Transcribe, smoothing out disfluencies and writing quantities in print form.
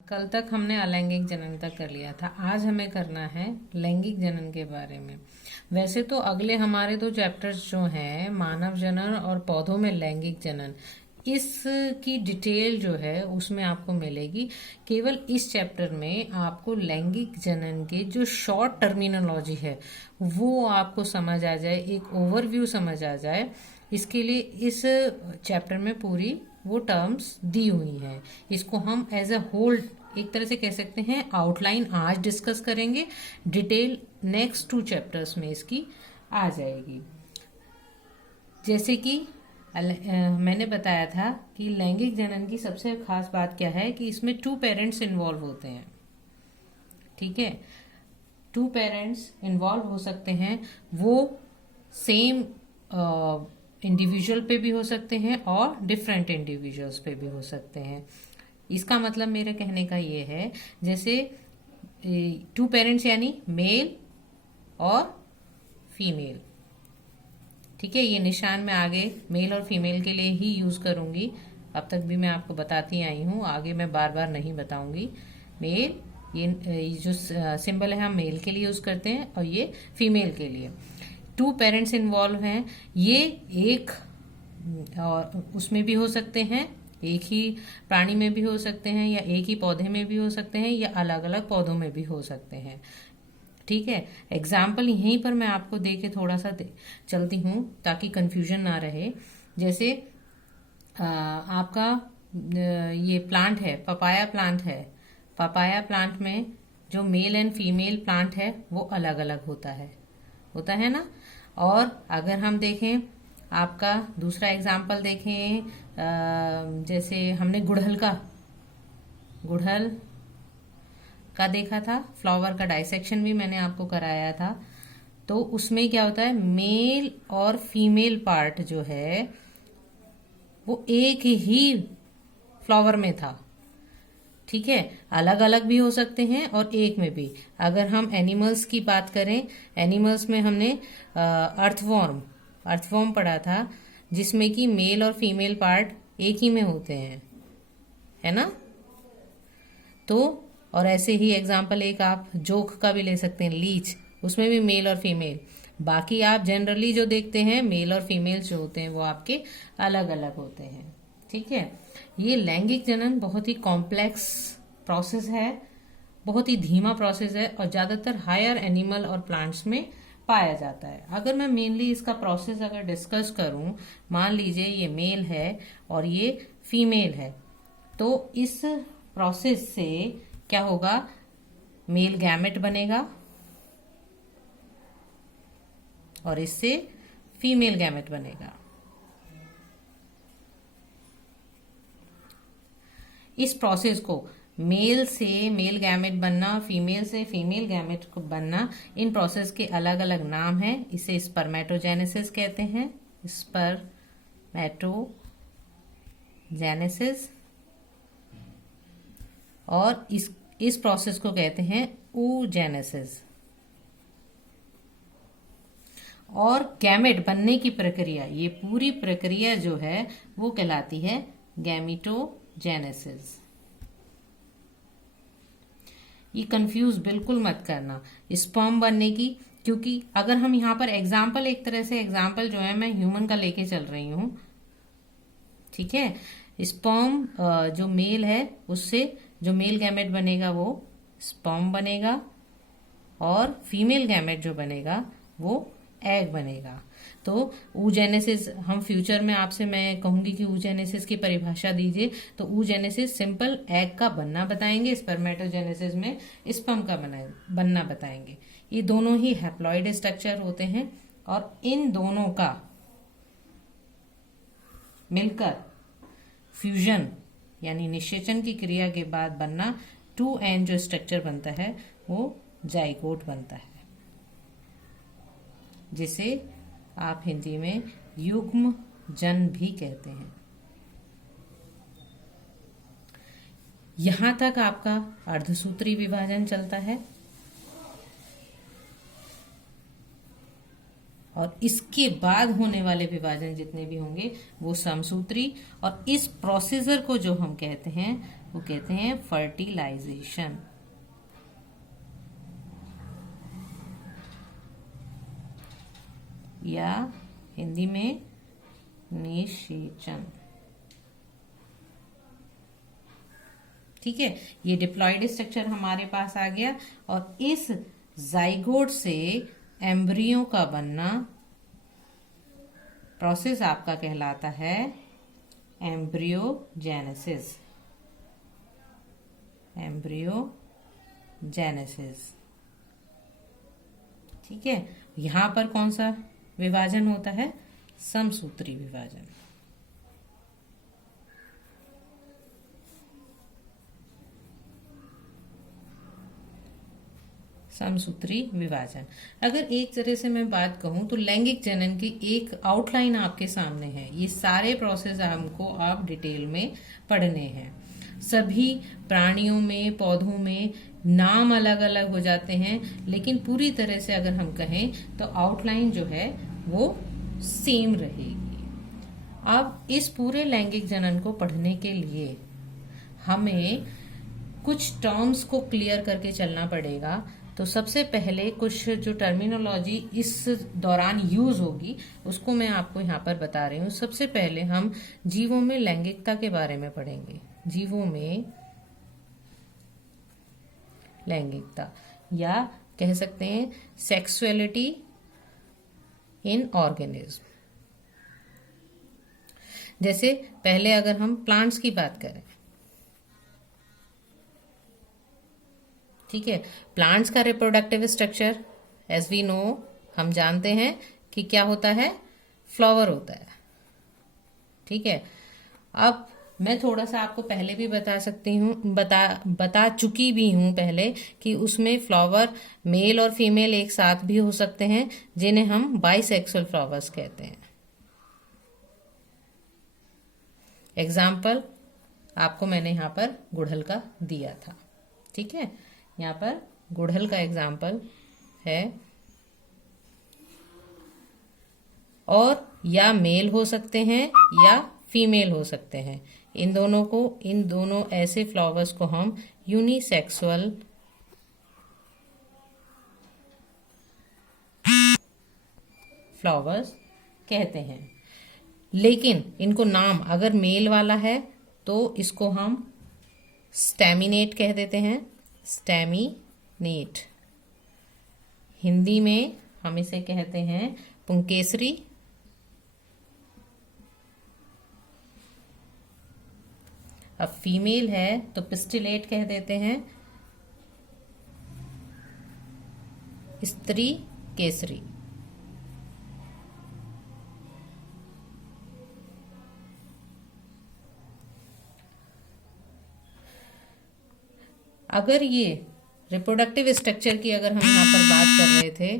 कल तक हमने अलैंगिक जनन तक कर लिया था। आज हमें करना है लैंगिक जनन के बारे में। वैसे तो अगले हमारे दो चैप्टर्स जो हैं, मानव जनन और पौधों में लैंगिक जनन, इसकी डिटेल जो है उसमें आपको मिलेगी। केवल इस चैप्टर में आपको लैंगिक जनन के जो शॉर्ट टर्मिनोलॉजी है वो आपको समझ आ जाए, एक ओवरव्यू समझ आ जाए। इसके लिए इस चैप्टर में पूरी वो टर्म्स दी हुई हैं। इसको हम एज अ होल एक तरह से कह सकते हैं आउटलाइन आज डिस्कस करेंगे। डिटेल नेक्स्ट 2 चैप्टर्स में इसकी आ जाएगी। जैसे कि मैंने बताया था कि लैंगिक जनन की सबसे खास बात क्या है कि इसमें 2 पेरेंट्स इन्वॉल्व होते हैं। ठीक है, 2 पेरेंट्स इन्वॉल्व हो सकते हैं। वो सेम इंडिविजुअल पे भी हो सकते हैं और डिफरेंट इंडिविजुअल्स पे भी हो सकते हैं। इसका मतलब मेरे कहने का ये है, जैसे 2 पेरेंट्स यानी मेल और फीमेल। ठीक है, ये निशान मैं आगे मेल और फीमेल के लिए ही यूज करूंगी। अब तक भी मैं आपको बताती आई हूँ, आगे मैं बार बार नहीं बताऊंगी। मेल, ये जो सिंबल है हम मेल के लिए यूज करते हैं और ये फीमेल के लिए। 2 पेरेंट्स इन्वॉल्व हैं। ये एक उसमें भी हो सकते हैं, एक ही प्राणी में भी हो सकते हैं, या एक ही पौधे में भी हो सकते हैं, या अलग अलग पौधों में भी हो सकते हैं। ठीक है, एग्जाम्पल यहीं पर मैं आपको दे के थोड़ा सा चलती हूँ ताकि कंफ्यूजन ना रहे। जैसे आपका ये प्लांट है, पपाया प्लांट है। पपाया प्लांट में जो मेल एंड फीमेल प्लांट है वो अलग अलग होता है ना। और अगर हम देखें, आपका दूसरा एग्जाम्पल देखें, जैसे हमने गुड़हल का देखा था, फ्लावर का डाइसेक्शन भी मैंने आपको कराया था। तो उसमें क्या होता है, मेल और फीमेल पार्ट जो है वो एक ही फ्लावर में था। ठीक है, अलग अलग भी हो सकते हैं और एक में भी। अगर हम एनिमल्स की बात करें, एनिमल्स में हमने अर्थवॉर्म पढ़ा था, जिसमें कि मेल और फीमेल पार्ट एक ही में होते हैं, है ना। तो और ऐसे ही एग्जाम्पल एक आप जोक का भी ले सकते हैं, लीच, उसमें भी मेल और फीमेल। बाकी आप जनरली जो देखते हैं मेल और फीमेल जो होते हैं वो आपके अलग अलग होते हैं। ठीक है, ये लैंगिक जनन बहुत ही कॉम्प्लेक्स प्रोसेस है, बहुत ही धीमा प्रोसेस है और ज्यादातर हायर एनिमल और प्लांट्स में पाया जाता है। अगर मैं मेनली इसका प्रोसेस अगर डिस्कस करूं, मान लीजिए ये मेल है और ये फीमेल है, तो इस प्रोसेस से क्या होगा, मेल गैमेट बनेगा और इससे फीमेल गैमेट बनेगा। इस प्रोसेस को मेल से मेल गैमेट बनना, फीमेल से फीमेल गैमेट को बनना, इन प्रोसेस के अलग अलग नाम हैं। इसे स्पर्मेटोजेनेसिस कहते हैं, स्पर्मेटोजेनेसिस। और इस प्रोसेस को कहते हैं oogenesis। और गैमेट बनने की प्रक्रिया, ये पूरी प्रक्रिया जो है वो कहलाती है गैमेटोजेनेसिस। ये कंफ्यूज बिल्कुल मत करना स्पर्म बनने की, क्योंकि अगर हम यहाँ पर एग्जाम्पल, एक तरह से एग्जाम्पल जो है मैं ह्यूमन का लेके चल रही हूं। ठीक है, स्पर्म जो मेल है उससे जो मेल गैमेट बनेगा वो स्पर्म बनेगा और फीमेल गैमेट जो बनेगा वो एग बनेगा। तो oogenesis, हम फ्यूचर में आपसे मैं कहूंगी कि oogenesis की परिभाषा दीजिए, तो oogenesis सिंपल एग का बनना बताएंगे, स्पर्मेटोजेनेसिस में स्पर्म का बनना बताएंगे। ये दोनों ही हैप्लॉइड स्ट्रक्चर होते हैं और इन दोनों का मिलकर फ्यूजन यानी निषेचन की क्रिया के बाद बनना 2n जो स्ट्रक्चर बनता है वो जाइगोट बनता है, जिसे आप हिंदी में युग्म जन भी कहते हैं। यहां तक आपका अर्धसूत्री विभाजन चलता है और इसके बाद होने वाले विभाजन जितने भी होंगे वो समसूत्री। और इस प्रोसीजर को जो हम कहते हैं वो कहते हैं फर्टिलाइजेशन, या हिंदी में निषेचन। ठीक है, ये डिप्लॉयड स्ट्रक्चर हमारे पास आ गया। और इस जाइगोट से एम्ब्रियो का बनना प्रोसेस आपका कहलाता है एम्ब्रियोजेनेसिस। एम्ब्रियोजेनेसिस, ठीक है। यहां पर कौन सा विभाजन होता है? समसूत्री विभाजन। समसूत्री विभाजन। अगर एक तरह से मैं बात कहूं तो लैंगिक जनन की एक आउटलाइन आपके सामने है। ये सारे प्रोसेस हमको आप डिटेल में पढ़ने हैं। सभी प्राणियों में, पौधों में नाम अलग अलग हो जाते हैं, लेकिन पूरी तरह से अगर हम कहें तो आउटलाइन जो है वो सेम रहेगी। अब इस पूरे लैंगिक जनन को पढ़ने के लिए हमें कुछ टर्म्स को क्लियर करके चलना पड़ेगा। तो सबसे पहले कुछ जो टर्मिनोलॉजी इस दौरान यूज होगी उसको मैं आपको यहाँ पर बता रही हूँ। सबसे पहले हम जीवों में लैंगिकता के बारे में पढ़ेंगे। जीवों में लैंगिकता, या कह सकते हैं सेक्सुअलिटी इन ऑर्गेनिज्म। जैसे पहले अगर हम प्लांट्स की बात करें, ठीक है, प्लांट्स का reproductive structure as we know, हम जानते हैं कि क्या होता है, फ्लावर होता है। ठीक है, अब मैं थोड़ा सा आपको पहले भी बता सकती हूँ, बता चुकी भी हूं पहले कि उसमें फ्लावर मेल और फीमेल एक साथ भी हो सकते हैं, जिन्हें हम बाइसेक्सुअल फ्लावर्स कहते हैं। एग्जाम्पल आपको मैंने यहाँ पर गुड़हल का दिया था। ठीक है, यहाँ पर गुड़हल का एग्जाम्पल है। और या मेल हो सकते हैं या फीमेल हो सकते हैं। इन दोनों ऐसे फ्लावर्स को हम यूनिसेक्सुअल फ्लावर्स कहते हैं। लेकिन इनको नाम अगर मेल वाला है तो इसको हम स्टैमिनेट कह देते हैं, स्टैमिनेट। हिंदी में हम इसे कहते हैं पुंकेसरी। अब फीमेल है तो पिस्टिलेट कह देते हैं, स्त्री केसरी। अगर ये रिप्रोडक्टिव स्ट्रक्चर की अगर हम यहाँ पर बात कर रहे थे